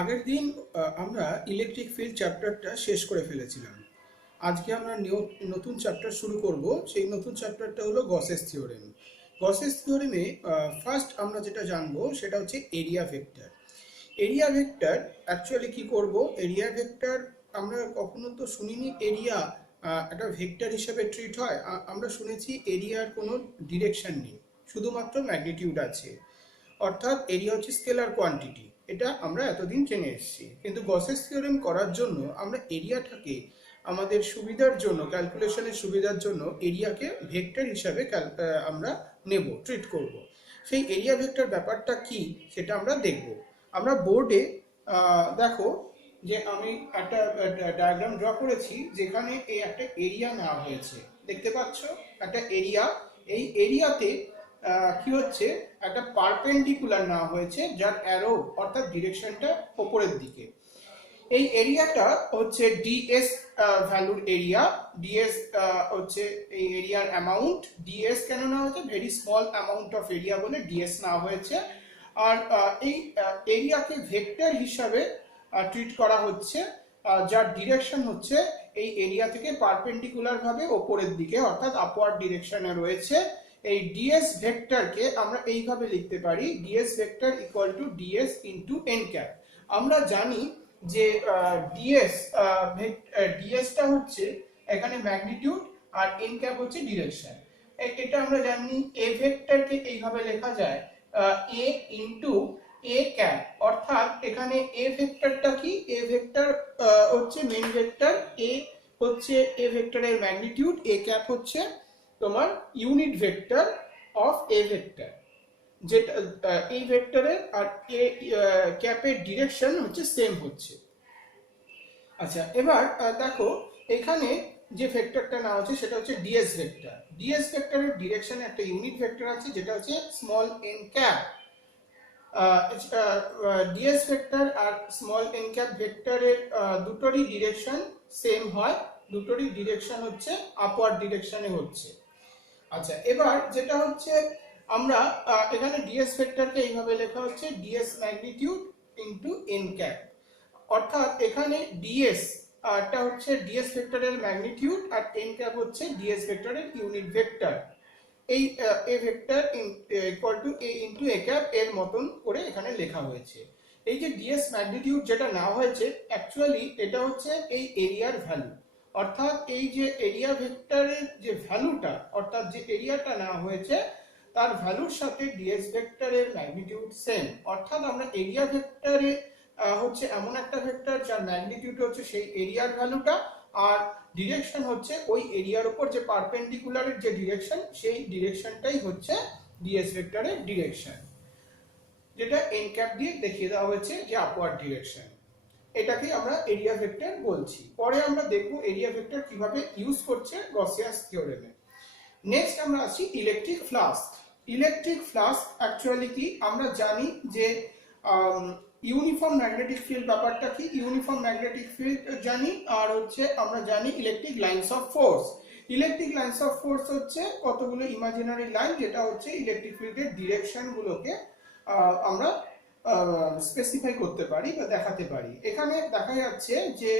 আগের দিন আমরা ইলেকট্রিক ফিল্ড চ্যাপ্টারটা শেষ করে ফেলেছিলাম। আজকে আমরা নতুন চ্যাপ্টার শুরু করব। সেই নতুন চ্যাপ্টারটা হলো গসেস থিওরেম। গসেস থিওরেমে ফার্স্ট আমরা যেটা জানবো সেটা হচ্ছে area vector. Area vector actually কি করব, এরিয়া ভেক্টর আমরা কখনো তো শুনিনি এরিয়া একটা ভেক্টর হিসেবে ট্রিট হয়। আমরা শুনেছি এরিয়ার কোনো ডিরেকশন নেই, শুধুমাত্র ম্যাগনিটিউড আছে, অর্থাৎ এরিয়া হচ্ছে স্কেলার কোয়ান্টিটি। এটা আমরা এতদিন জেনে এসেছি, কিন্তু গসেস থিওরেম করার জন্য আমরা এরিয়াটাকে আমাদের সুবিধার জন্য, ক্যালকুলেশনের সুবিধার জন্য এরিয়াকে ভেক্টর হিসাবে আমরা নেব, ট্রিট করব। সেই এরিয়া ভেক্টর ব্যাপারটা কি সেটা আমরা দেখব। আমরা বোর্ডে দেখো যে আমি একটা ডায়াগ্রাম ড্র করেছি, যেখানে এই একটা এরিয়া নেওয়া হয়েছে, দেখতে পাচ্ছ একটা এরিয়া। এই এরিয়াতে কি হচ্ছে, একটা পারপেন্ডিকুলার নেওয়া হয়েছে যার অ্যারো অর্থাৎ ডিরেকশনটা উপরের দিকে। এই এরিয়াটা হচ্ছে ডিএস ভ্যালুর এরিয়া। ডিএস হচ্ছে এই এরিয়ার অ্যামাউন্ট। ডিএস কেন নেওয়া হয়েছে, very small amount of area বলে ডিএস নেওয়া হয়েছে। আর এই এরিয়াকে ভেক্টর হিসাবে ট্রিট করা হচ্ছে, যার ডিরেকশন হচ্ছে এই এরিয়া থেকে পারপেন্ডিকুলার ভাবে ওপরের দিকে অর্থাৎ আপওয়ার্ড ডিরেকশনে রয়েছে। এই ডিএস ভেক্টরকে আমরা এইভাবে লিখতে পারি, DS vector equal two DS into N cap. আমরা জানি যে ডিএসটা হচ্ছে এখানে ম্যাগনিটিউড আর এন ক্যাপ হচ্ছে ডিরেকশন। এটা আমরা জানি। এ ভেক্টরকে এইভাবে লেখা যায় এ ইন্টু এ ক্যাপ, অর্থাৎ এখানে এ ভেক্টরটা কি, এ ভেক্টর হচ্ছে মেইন ভেক্টর, এ হচ্ছে এ ভেক্টরের ম্যাগনিটিউড, এ ক্যাপ হচ্ছে তোমার unit vector of A vector, যেটা এই ভেক্টরের আর এ ক্যাপের ডিরেকশন হচ্ছে সেম হচ্ছে। আচ্ছা, এবার দেখো এখানে যে ভেক্টরটা নেওয়া হচ্ছে সেটা হচ্ছে ডিএস ভেক্টর। ডিএস ভেক্টরের ডিরেকশনে একটা ইউনিট ভেক্টর আছে যেটা হচ্ছে small n cap. DS vector আর স্মল এন ক্যাপ ভেক্টরের দুটোরই ডিরেকশন সেম হয়, দুটোরই ডিরেকশন হচ্ছে আপওয়ার্ড ডিরেকশনে হচ্ছে। আচ্ছা, এবার যেটা হচ্ছে আমরা এখানে ডিএস ভেক্টরকে এইভাবে লেখা হচ্ছে DS magnitude into N cap, অর্থাৎ এখানে ডিএস টা হচ্ছে ডিএস ভেক্টরের ম্যাগনিটিউড আর এন ক্যাপ হচ্ছে ডিএস ভেক্টরের ইউনিট ভেক্টর। এই এ vector equal two A into A cap এর মতন করে এখানে লেখা হয়েছে। এই যে ডিএস ম্যাগনিটিউড যেটা নেওয়া হয়েছে, অ্যাকচুয়ালি এটা হচ্ছে এই এরিয়ার ভ্যালু, অর্থাৎ এই যে এরিয়া ভেক্টরের যে ভ্যালুটা, অর্থাৎ যে এরিয়াটা নেওয়া হয়েছে তার ভ্যালুর সাথে ডিএস ভেক্টরের ম্যাগনিটিউড সেম। অর্থাৎ আমরা এরিয়া ভেক্টরে হচ্ছে এমন একটা ভেক্টর যার ম্যাগনিটিউড হচ্ছে সেই এরিয়ার ভ্যালুটা, আর ডিরেকশন হচ্ছে ওই এরিয়ার উপর যে পারপেন্ডিকুলারের যে ডিরেকশন, সেই ডিরেকশনটাই হচ্ছে ডিএস ভেক্টরের ডিরেকশন, যেটা এন ক্যাপ দিয়ে দেখিয়ে দেওয়া হয়েছে যে আপওয়ার্ড ডিরেকশন। এটাকে আমরা এরিয়া ভেক্টর বলছি। পরে আমরা দেখব এরিয়া ভেক্টর কিভাবে ইউজ করছে গসিয়াস থিওরেমে। নেক্সট আমরা আসি electric flask. Electric flask actually কি, আমরা জানি যে ইউনিফর্ম ম্যাগনেটিক ফিল্ড ব্যাপারটা কি, ইউনিফর্ম ম্যাগনেটিক ফিল্ড জানি, আর হচ্ছে আমরা জানি electric lines of force. Electric lines of force হচ্ছে কতগুলো ইমাজিনারি লাইন, যেটা হচ্ছে ইলেকট্রিক ফিল্ডের ডিরেকশন গুলোকে আমরা স্পেসিফাই করতে পারি বা দেখাতে পারি। এখানে দেখা যাচ্ছে যে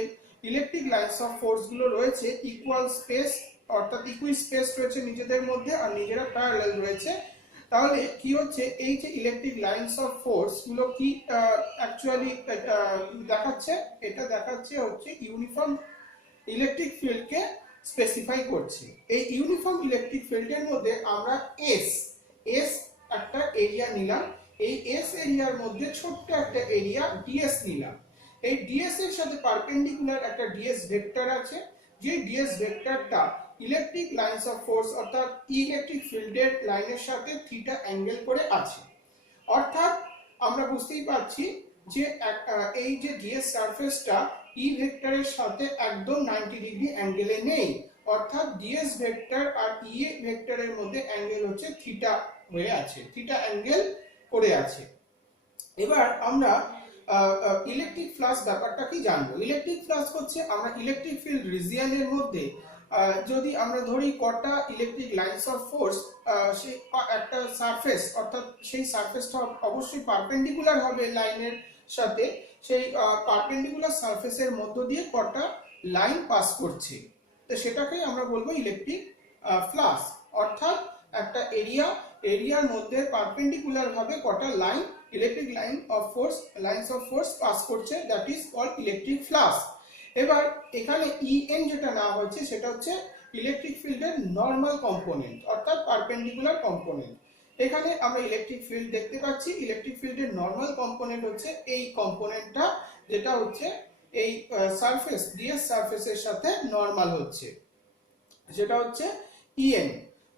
ইলেকট্রিক লাইন্স অফ ফোর্স গুলো রয়েছে ইকুয়াল স্পেস, অর্থাৎ ইকুই স্পেস রয়েছে নিজেদের মধ্যে আর নিজেরা প্যারালাল রয়েছে। তাহলে কি হচ্ছে, এই যে ইলেকট্রিক লাইন্স অফ ফোর্স গুলো কি অ্যাকচুয়ালি দেখাচ্ছে, এটা দেখাচ্ছে হচ্ছে ইউনিফর্ম ইলেকট্রিক ফিল্ডকে স্পেসিফাই করছে। এই ইউনিফর্ম ইলেকট্রিক ফিল্ডের মধ্যে আমরা এস এস একটা এরিয়া নিলাম, এই এস এরিয়ার মধ্যে ছোট্ট একটা এরিয়া ডিএস নিলাম। এই ডিএস এর সাথে পারপেন্ডিকুলার একটা ডিএস ভেক্টর আছে, যে ডিএস ভেক্টরটা ইলেকট্রিক লাইন্স অফ ফোর্স অর্থাৎ ইলেকট্রিক ফিল্ডের লাইনের সাথে থিটা অ্যাঙ্গেল করে আছে। অর্থাৎ আমরা বুঝতেই পারছি যে এই যে ডিএস সারফেসটা ই ভেক্টরের সাথে একদম 90 ডিগ্রি অ্যাঙ্গেলে নেই, অর্থাৎ ডিএস ভেক্টর আর ই ভেক্টরের মধ্যে অ্যাঙ্গেল হচ্ছে থিটা হয়ে আছে, থিটা অ্যাঙ্গেল করে আছে। এবার আমরা ইলেকট্রিক ফ্লাক্স ব্যাপারটা কি জানবো। ইলেকট্রিক ফ্লাক্স হচ্ছে আমরা ইলেকট্রিক ফিল্ড রিজিয়নের মধ্যে যদি আমরা ধরি কটা ইলেকট্রিক লাইন্স অফ ফোর্স, সেই একটা সারফেস, অর্থাৎ সেই সারফেসটা অবশ্যই পারপেন্ডিকুলার হবে লাইনের সাথে সেই পারপেন্ডিকুলার সারফেসের মধ্য দিয়ে কটা লাইন পাস করছে, তো সেটাকেই আমরা বলবো ইলেকট্রিক ফ্লাক্স। অর্থাৎ একটা এরিয়ার মধ্যে পারপেন্ডিকুলার ভাবে কটা line electric lines of force pass করছে, that is called electric flux. এবার এখানে ইএন যেটা নেওয়া হচ্ছে সেটা হচ্ছে ইলেকট্রিক ফিল্ডের নর্মাল কম্পোনেন্ট অর্থাৎ পারপেন্ডিকুলার কম্পোনেন্ট। এখানে আমরা ইলেকট্রিক ফিল্ড দেখতে পাচ্ছি, ইলেকট্রিক ফিল্ডের নর্মাল কম্পোনেন্ট হচ্ছে এই কম্পোনেন্টটা, যেটা হচ্ছে এই সারফেস ডিএস সারফেসের সাথে নর্মাল হচ্ছে, যেটা হচ্ছে ইএন।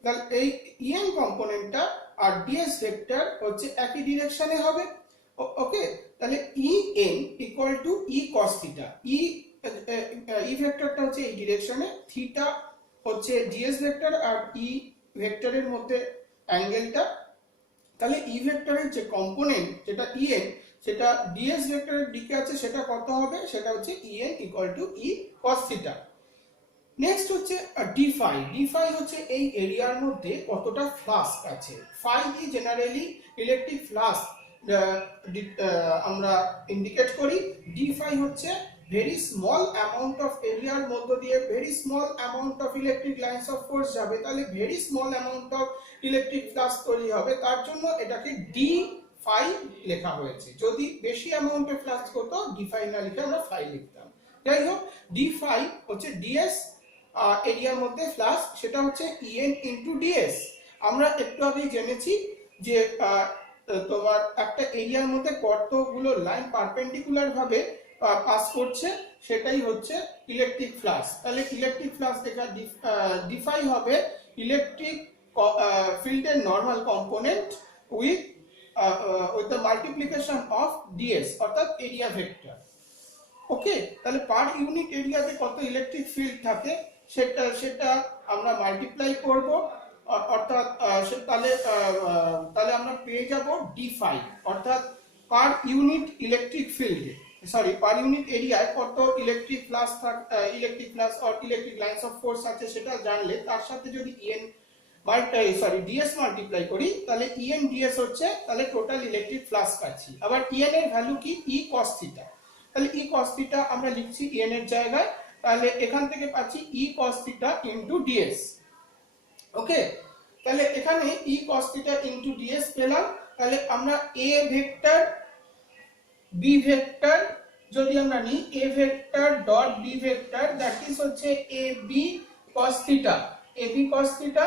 তাহলে এই ইএন কম্পোনেন্টটা আর ডিএস ভেক্টর হচ্ছে একই ডিরেকশনে হবে। ওকে, তাহলে EN equal to E cos theta. E ভেক্টরটা হচ্ছে এই ডিরেকশনে, থিটা হচ্ছে ডিএস ভেক্টর আর ই ভেক্টরের মধ্যে অ্যাঙ্গেলটা। তাহলে ই ভেক্টরের যে কম্পোনেন্ট যেটা ইএন, সেটা ডিএস ভেক্টরের দিকে আছে, সেটা কত হবে, সেটা হচ্ছে E N equal to E cos theta. Next হচ্ছে ডি ফাই হচ্ছে এই এরিয়ার মধ্যে কতটা ফ্লাস্ক আছে। ফাই কি জেনারেলি ইলেকট্রিক ফ্লাস্ক আমরা ইন্ডিকেট করি। ডি ফাই হচ্ছে ভেরি স্মল অ্যামাউন্ট অফ এরিয়ার মধ্য দিয়ে very small amount of electric lines of force যাবে, তাহলে very small amount of electric flux তৈরি হবে, তার জন্য এটাকে ডি ফাই লেখা হয়েছে। যদি বেশি অ্যামাউন্টের ফ্লাক্স হতো ডি ফাই না লিখে আমরা ফাই লিখতাম। যাই হোক, ডি ফাই হচ্ছে ডিএস এরিয়ার মধ্যে ফ্লাক্স, সেটা হচ্ছে ইএন ইন্টু ডিএস। আমরা একটু আগেই জেনেছি যে তোমার একটা এরিয়ার মধ্যে কতগুলো লাইন পারপেন্ডিকুলার ভাবে পাস করছে, সেটাই হচ্ছে ইলেকট্রিক ফ্লাক্স। তাহলে ইলেকট্রিক ফ্লাক্স এটা ডিফাই হবে ইলেকট্রিক ফিল্ডের normal component with the multiplication of DS অর্থাৎ এরিয়া ভেক্টর। ওকে, তাহলে পার ইউনিট এরিয়াতে কত ইলেকট্রিক ফিল্ড থাকে সেটা আমরা মাল্টিপ্লাই করব, অর্থাৎ তাহলে আমরা পেয়ে যাব ডি ফাই, অর্থাৎ পার ইউনিট ইলেকট্রিক ফিল্ডে পার ইউনিট এরিয়ায় কত electric flux or electric lines of force আছে সেটা জানলে তার সাথে যদি ডিএস মাল্টিপ্লাই করি, তাহলে ইএন ডিএস হচ্ছে, তাহলে টোটাল ইলেকট্রিক ফ্লাক্স পাচ্ছি। আবার ইএন এর ভ্যালু কি, ই কস থিটা। তাহলে ই কস থিটা আমরা লিখছি ইএন এর জায়গায়, তাহলে এখান থেকে পাচ্ছি ই কস থিটা ইনটু ডিএস। ওকে, তাহলে এখানে ই কস থিটা ইনটু ডিএস পেলাম। তাহলে আমরা এ ভেক্টর বি ভেক্টর যদি আমরা নিই, A vector dot B vector, that is হচ্ছে A B cos theta. A B cos theta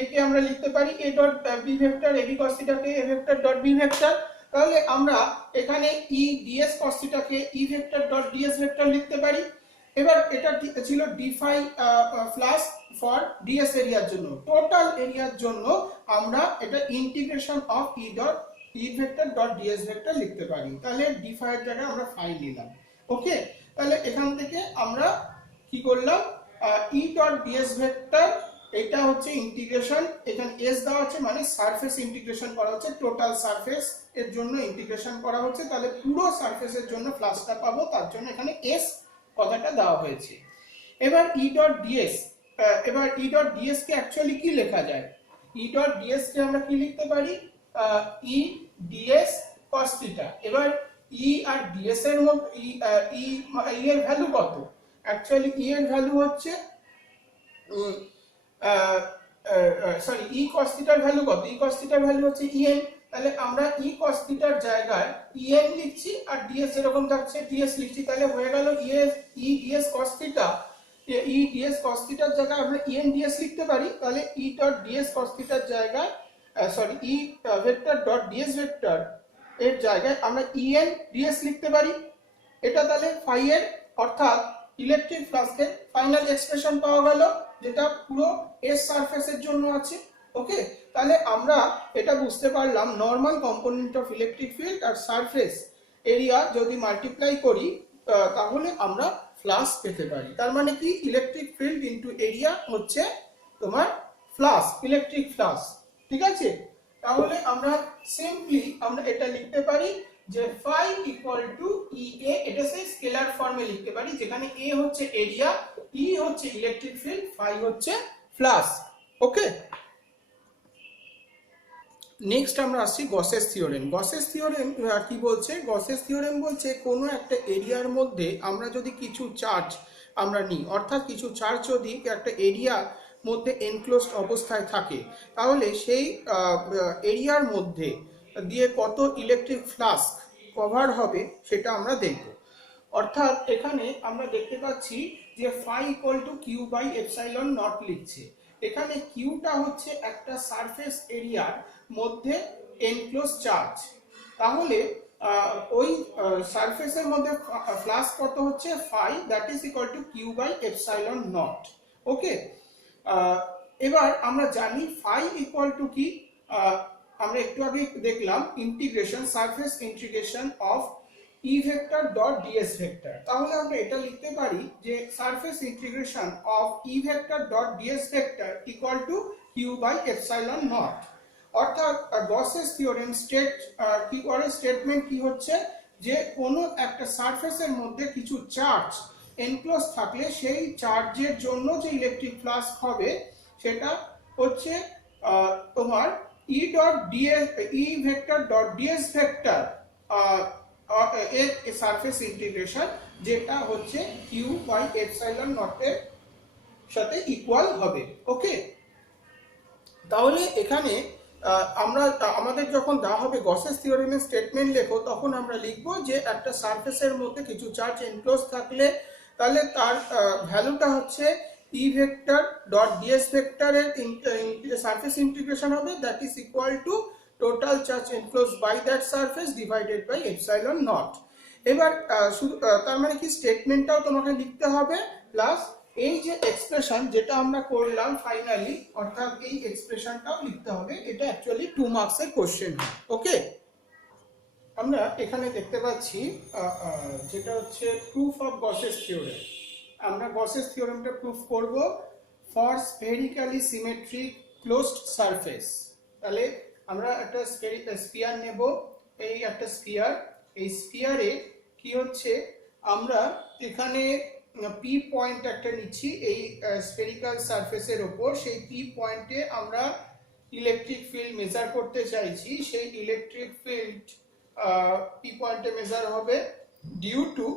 একে আমরা লিখতে পারি A dot B vector, A B কস থিটাকে A vector dot B vector. তাহলে আমরা এখানে ই ডিএস কস থিটাকে E vector dot DS vector লিখতে পারি। এবার এটা ছিল ডিফাই ফ্লাক্স ফর ডিএস এরিয়ার জন্য। টোটাল এরিয়ার জন্য আমরা এটা integration of E vector dot DS vector লিখতে পারি। তাহলে ডিফাই এর জায়গায় আমরা ফাই নিলাম। ওকে, তাহলে এখান থেকে আমরা কি করলাম, ই ডট ডিএস ভেক্টর, এটা হচ্ছে ইন্টিগ্রেশন, এখানে এস দেওয়া আছে মানে সারফেস ইন্টিগ্রেশন করা হচ্ছে, টোটাল সারফেস এর জন্য ইন্টিগ্রেশন করা হচ্ছে, তাহলে পুরো সারফেসের জন্য ফ্লাক্সটা পাবো, তার জন্য এখানে এস কথাটা দেওয়া হয়েছে। এবার ই ডট ডিএস, এবার ই ডট ডিএস কে অ্যাকচুয়ালি কি লেখা যায়, ই ডট ডিএস কে আমরা কি লিখতে পারি, ই ডিএস কস থিটা। এবার ই আর ডিএস এর মধ্যে ই এর ভ্যালু কত, অ্যাকচুয়ালি ই এর ভ্যালু হচ্ছে ই কস থিটার ভ্যালু কত, ই কস থিটার ভ্যালু হচ্ছে ইএন। তাহলে আমরা ই কস থিটার জায়গায় ইএন লিখছি আর ডিএস এরকম থাকছে ডিএস লিখছি, তাহলে হয়ে গেল ই ডিএস কস থিটা। ই ডিএস কস থিটার জায়গায় আমরা ইএন ডিএস লিখতে পারি, তাহলে ই ডট ডিএস কস থিটার জায়গায় ই ভেক্টর ডট ডিএস ভেক্টর এর জায়গায় আমরা ইএন ডিএস লিখতে পারি। এটা তাহলে ফাই এর অর্থাৎ ইলেকট্রিক ফ্লাক্সের ফাইনাল এক্সপ্রেশন পাওয়া গেল, যেটা পুরো এস সারফেসের জন্য আছে। ওকে, তাহলে আমরা এটা বুঝতে পারলাম normal component of electric field আর সারফেস এরিয়া যদি মাল্টিপ্লাই করি তাহলে আমরা ফ্লাক্স পেতে পারি। তার মানে কি, ইলেকট্রিক ফিল্ড ইনটু এরিয়া হচ্ছে তোমার ফ্লাক্স, ইলেকট্রিক ফ্লাক্স। ঠিক আছে, তাহলে আমরা সিম্পলি আমরা এটা লিখতে পারি যে ফাই ইকুয়াল টু ই এ, এটা সেই স্কেলার ফর্মে লিখতে পারি, যেখানে এ হচ্ছে এরিয়া, ই হচ্ছে ইলেকট্রিক ফিল্ড, ফাই হচ্ছে ফ্লাক্স। ওকে, নেক্সট আমরা আসছি গসেস থিওরেম। গসেস থিওরেম কি বলছে? গসেস থিওরেম বলছে কোনো একটা এরিয়ার মধ্যে আমরা যদি কিছু চার্জ আমরা নিই, অর্থাৎ কিছু চার্জ যদি একটা এরিয়ার মধ্যে এনক্লোজড অবস্থায় থাকে, তাহলে সেই এরিয়ার মধ্যে দিয়ে কত ইলেকট্রিক ফ্লাস্ক কভার হবে সেটা আমরা দেখব। অর্থাৎ এখানে আমরা দেখতে পাচ্ছি যে phi equal to Q by epsilon naught লিখছে। এখানে কিউটা হচ্ছে একটা সারফেস এরিয়ার মধ্যে এনক্লোজ চার্জ, তাহলে ওই সারফেসের মধ্যে ফ্লাক্স কত হচ্ছে phi, that is equal to Q by epsilon naught. Okay, এবার আমরা জানি ফাই ইকুয়াল টু কি, আমরা একটু আগে দেখলাম integration, surface integration of E vector dot DS vector. তাহলে আমরা এটা লিখতে পারি যে surface integration of E vector dot DS vector equal to Q by epsilon naught. অর্থাৎ গসেস থিওরেম কি করে, স্টেটমেন্ট কি হচ্ছে যে কোনো একটা সারফেসের মধ্যে কিছু চার্জ এনক্লোজ থাকলে সেই চার্জের জন্য যে ইলেকট্রিক ফ্লাক্স হবে সেটা হচ্ছে তোমার ই ডট ডিএস ই ভেক্টর ডট ডিএস ভেক্টর এর সারফেস ইন্টিগ্রেশন, যেটা হচ্ছে কিউ বাই এপসাইলন নটের সাথে ইকুয়াল হবে। ওকে, তাহলে এখানে আমরা আমাদের যখন দেওয়া হবে গসেস থিওরেমের স্টেটমেন্ট লেখো, তখন আমরা লিখবো যে একটা সারফেসের মধ্যে কিছু চার্জ এনক্লোজ থাকলে তাহলে তার ভ্যালুটা হচ্ছে ই ভেক্টর ডট ডিএস ভেক্টরের সারফেস ইন্টিগ্রেশন হবে, that is equal to total charge enclose by that surface divided by epsilon naught. এবার শুধু তার মানে কি স্টেটমেন্টটাও তোমাকে লিখতে হবে, প্লাস এই যে এক্সপ্রেশন যেটা আমরা করলাম ফাইনালি, অর্থাৎ এই এক্সপ্রেশনটাও লিখতে হবে। এটা অ্যাকচুয়ালি 2 মার্কসের কোশ্চেন। ওকে, আমরা এখানে দেখতে পাচ্ছি যেটা হচ্ছে প্রুফ অফ গসেস থিওরেম। আমরা গসেস থিওরেমটা প্রুফ করব ফর স্ফেরিক্যালি সিমেট্রিক ক্লোজড সারফেস। তাহলে আমরা একটা স্ফিয়ার নেব, এই একটা স্ফিয়ার, এই স্ফিয়ারে কি হচ্ছে আমরা এখানে পি পয়েন্ট একটা নিচ্ছি এই স্ফেরিক্যাল সারফেসের ওপর, সেই পি পয়েন্টে আমরা ইলেকট্রিক ফিল্ড মেজার করতে চাইছি। সেই ইলেকট্রিক ফিল্ড পি পয়েন্টে মেজার হবে ডিউ টু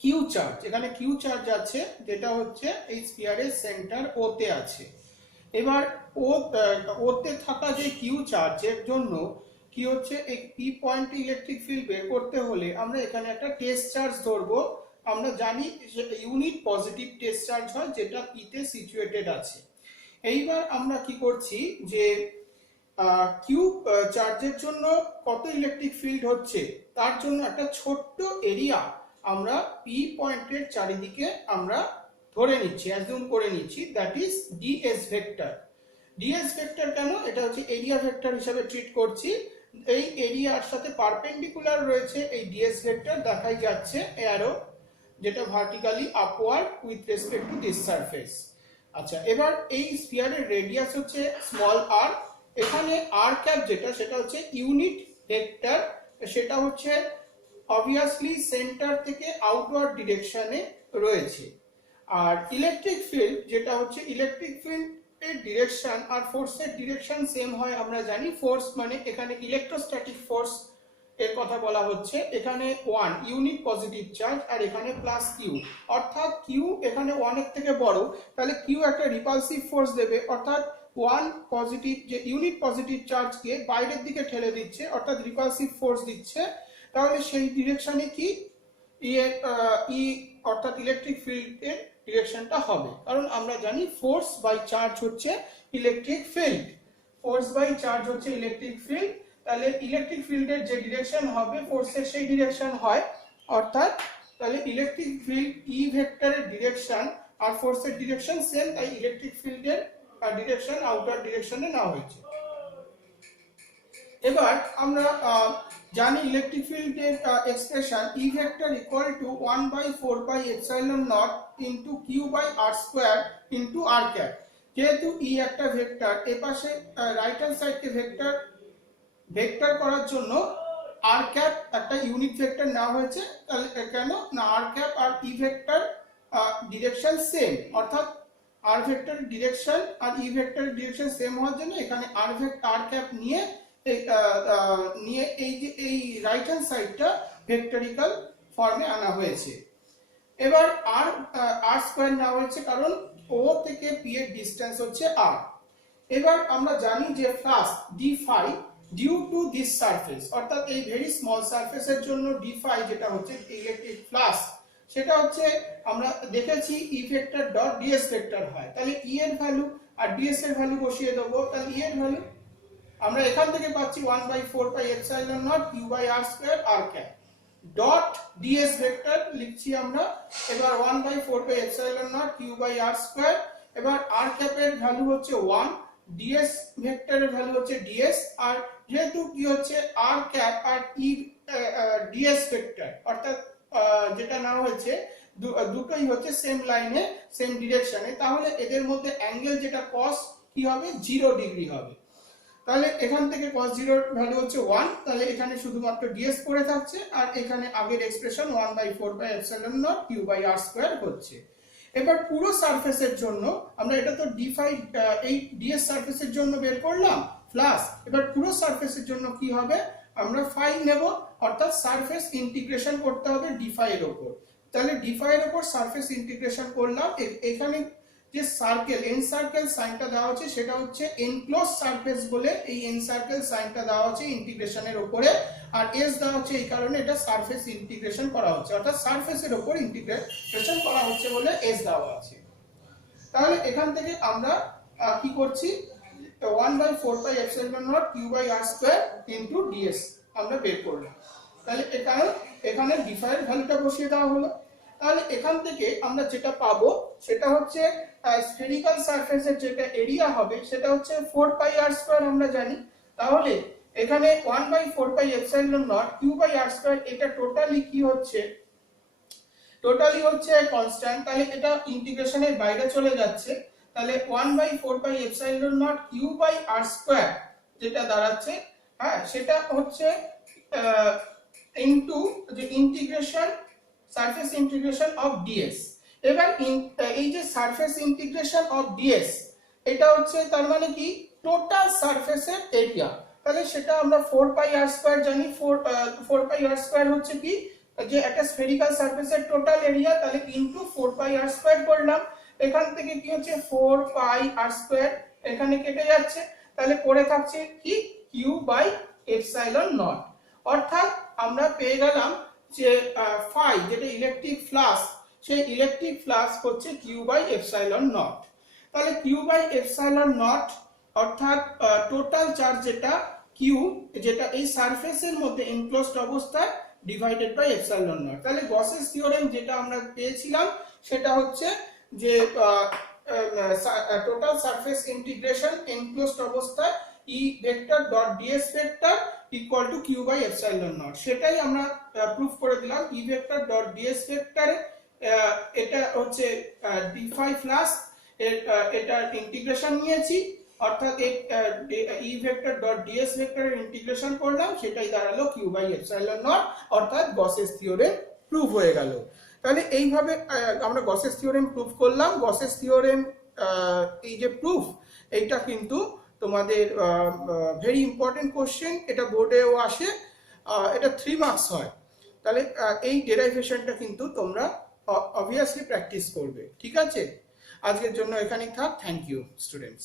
কিউ চার্জ। এখানে কিউ চার্জ আছে যেটা হচ্ছে এই স্ফিয়ারের সেন্টার ওতে আছে। এবার ওতে থাকা যে কিউ চার্জের জন্য কি হচ্ছে এই পি পয়েন্টে ইলেকট্রিক ফিল্ড বের করতে হলে আমরা এখানে একটা টেস্ট চার্জ ধরবো। আমরা জানি সেটা ইউনিট পজিটিভ টেস্ট চার্জ হয় যেটা পিতে সিচুয়েটেড আছে। এইবার আমরা কি করছি যে কিউ চার্জের জন্য কত ইলেকট্রিক ফিল্ড হচ্ছে তার জন্য একটা ছোট্ট এরিয়া আমরা পি পয়েন্টের চারিদিকে আমরা ধরে নিচ্ছি, অ্যাজিউম করে নিচ্ছি, that is DS vector. DS vector কেন? এটা হচ্ছে এরিয়া ভেক্টর হিসেবে ট্রিট করছি। এই এরিয়ার সাথে পারপেন্ডিকুলার রয়েছে এই ডিএস ভেক্টর, দেখাই যাচ্ছে অ্যারো, যেটা vertically upward with respect to this surface. আচ্ছা, এবার এই স্ফিয়ারের রেডিয়াস হচ্ছে স্মল আর। এখানে আর ক্যাপ যেটা সেটা হচ্ছে ইউনিট ভেক্টর, সেটা হচ্ছে অবভিয়াসলি সেন্টার থেকে আউটওয়ার্ড ডিরেকশনে রয়েছে। আর ইলেকট্রিক ফিল্ড যেটা হচ্ছে ইলেকট্রিক ফিল্ড এর ডিরেকশন আর ফোর্সের ডিরেকশন সেম হয় আমরা জানি। ফোর্স মানে এখানে ইলেকট্রোস্ট্যাটিক ফোর্স এর কথা বলা হচ্ছে। এখানে 1 ইউনিট পজিটিভ চার্জ আর এখানে প্লাস কিউ, অর্থাৎ কিউ এখানে 1 এর থেকে বড়, তাহলে কিউ একটা রিপালসিভ ফোর্স দেবে, অর্থাৎ 1 পজিটিভ যে ইউনিট পজিটিভ চার্জকে বাইরের দিকে ঠেলে দিচ্ছে, অর্থাৎ রিপালসিভ ফোর্স দিচ্ছে। তাহলে সেই ডিরেকশনে কি অর্থাৎ ইলেকট্রিক ফিল্ডের ডিরেকশনটা হবে, কারণ আমরা জানি ফোর্স বাই চার্জ হচ্ছে electric field, force by charge হচ্ছে ইলেকট্রিক ফিল্ড। তাহলে ইলেকট্রিক ফিল্ডের যে ডিরেকশন হবে ফোর্সের সেই ডিরেকশন হয়, অর্থাৎ তাহলে ইলেকট্রিক ফিল্ড ই ভেক্টরের ডিরেকশন আর ফোর্সের ডিরেকশন সেম, তাই ইলেকট্রিক ফিল্ডের ডিরেকশন আউটার ডিরেকশনে নেওয়া হয়েছে। এবার আমরা জানি ইলেকট্রিক ফিল্ডের expression E vector equal to 1/4 pi epsilon naught into q by R square into r cap. যেহেতু ই একটা ভেক্টর, এপাশে রাইট হ্যান্ড সাইডকে ভেক্টর করার জন্য আর ক্যাপ একটা ইউনিট ভেক্টর নেওয়া হয়েছে। তাহলে কেন না আর ক্যাপ আর ই ভেক্টর ডিরেকশন সেম, অর্থাৎ আর ভেক্টর ডিরেকশন আর ই ভেক্টর ডিরেকশন সেম হওয়ার জন্য এখানে আর ক্যাপ নিয়ে এই যে এই রাইট হ্যান্ড সাইডটা ভেক্টরিক্যাল ফর্মে আনা হয়েছে। এবার আর স্কয়ার নেওয়া হয়েছে কারণ ও থেকে পি এর ডিসটেন্স হচ্ছে আর। এবার আমরা জানি যে first d phi due to this surface, অর্থাৎ এই ভেরি স্মল সারফেসের জন্য ডি ফাই যেটা হচ্ছে ইলেকট্রিক ফ্লাক্স, সেটা হচ্ছে আমরা দেখেছি ই ভেক্টর ডট ডিএস ভেক্টর হয়। তাহলে ই এর ভ্যালু আর ডিএস এর ভ্যালু বসিয়ে দেবো। তাহলে ই এর ভ্যালু আমরা এখান থেকে পাচ্ছি 1/4 pi epsilon naught Q by R square r cap dot DS vector লিখছি আমরা। এবার 1/4 pi epsilon naught Q by R square. এবার আর ক্যাপের ভ্যালু হচ্ছে 1, ডিএস ভেক্টরের ভ্যালু হচ্ছে ডিএস, আর যেহেতু কি হচ্ছে আর ক্যাপ আর ই ডিএস ভেক্টর অর্থাৎ যেটা নেওয়া হয়েছে দুটোই হচ্ছে সেম লাইনে সেম ডিরেকশনে, তাহলে এদের মধ্যে অ্যাঙ্গেল যেটা cos কি হবে 0 ডিগ্রি হবে। তাহলে এখান থেকে cos 0 এর ভ্যালু হচ্ছে 1, তাহলে এখানে শুধুমাত্র ds পড়ে থাকছে আর এখানে আগের expression 1/4 pi epsilon naught Q by R square হচ্ছে। এবার পুরো সারফেসের জন্য আমরা এটা তো d5 এই ds সারফেসের জন্য বের করলাম প্লাস এবার পুরো সারফেসের জন্য কি হবে আমরা ফাই নেব, অর্থাৎ সারফেস ইন্টিগ্রেশন করতে হবে d5 এর উপর। তাহলে d5 এর উপর সারফেস ইন্টিগ্রেশন করলাম। এখানে যে সার্কেল এন সার্কেল সাইনটা দেওয়া আছে সেটা হচ্ছে এনক্লোজ সারফেস বলে এই এন সার্কেল সাইনটা দেওয়া আছে ইন্টিগ্রেশনের উপরে, আর এস দেওয়া হচ্ছে এই কারণে এটা সারফেস ইন্টিগ্রেশন করা হচ্ছে, অর্থাৎ সারফেসের উপর ইন্টিগ্রেশন করা হচ্ছে বলে এস দেওয়া আছে। তাহলে এখান থেকে আমরা কি করছি 1/4 pi epsilon naught Q by R square into d s আমরা বের করলাম। তাহলে এখানে d5 এর ভ্যালুটা বসিয়ে দেওয়া হলো। তাহলে এখান থেকে আমরা যেটা পাবো সেটা হচ্ছে স্ফেরিক্যাল সারফেসের যেটা এরিয়া হবে সেটা হচ্ছে 4 পাই আর স্কয়ার আমরা জানি। তাহলে এখানে 1/4 pi epsilon naught Q by R square এটা টোটালি কি হচ্ছে কনস্ট্যান্ট, তাহলে এটা ইন্টিগ্রেশনের বাইরে চলে যাচ্ছে। তাহলে 1/4 pi epsilon naught Q by R square যেটা দাঁড়াচ্ছে হ্যাঁ সেটা হচ্ছে ইনটু যে integration surface integration of DS. এবার এই যে সারফেস ইন্টিগ্রেশন অফ ডিএস এটা হচ্ছে তার মানে কি টোটাল সারফেসের এরিয়া। তাহলে সেটা আমরা 4 পাই আর স্কয়ার জানি। 4 পাই আর স্কয়ার হচ্ছে কি যে একটা স্ফেরিক্যাল সারফেসের টোটাল এরিয়া, তাহলে ইনটু 4 পাই আর স্কয়ার করলাম। এখান থেকে কি হচ্ছে 4 পাই আর স্কয়ার এখানে কেটে যাচ্ছে, তাহলে পড়ে থাকছে কি কিউ বাই এপসাইলন নট। অর্থাৎ আমরা পেয়ে গেলাম যে ফাই যেটা ইলেকট্রিক ফ্লাক্স সেই ইলেকট্রিক ফ্লাক্স হচ্ছে কিউ বাই এপসাইলন নট। তাহলে কিউ বাই এপসাইলন নট অর্থাৎ টোটাল চার্জ যেটা কিউ যেটা এই সারফেসের মধ্যে এনক্লোজড অবস্থায় ডিভাইডেড বাই এপসাইলন নট। তাহলে গসেস থিওরেম যেটা আমরা পেয়েছিলাম সেটা হচ্ছে যে টোটাল সারফেস ইন্টিগ্রেশন এনক্লোজড অবস্থায় E vector dot DS vector equal to Q by epsilon naught, সেটাই আমরা প্রুফ করে দিলাম। ই ভেক্টর ডট ডিএস ভেক্টরে এটা হচ্ছে d5 প্লাস এটার ইন্টিগ্রেশন নিয়েছি, অর্থাৎ ই ভেক্টর ডট ডিএস ভেক্টরের ইন্টিগ্রেশন করলাম, সেটাই দাঁড়ালো কিউ বাই এপসাইলন নট, অর্থাৎ গসেস থিওরেম প্রুফ হয়ে গেল। তাহলে এইভাবে আমরা গসেস থিওরেম প্রুফ করলাম। গসেস থিওরেম এই যে প্রুফ এইটা কিন্তু তোমাদের ভেরি ইম্পর্টেন্ট কোশ্চেন, এটা বোর্ডেও আসে, এটা 3 মার্কস হয়। তাহলে এই ডেরাইভেশনটা কিন্তু তোমরা অবভিয়াসলি প্র্যাকটিস করবে। ঠিক আছে, আজকের জন্য এখানেই থাক। Thank you students.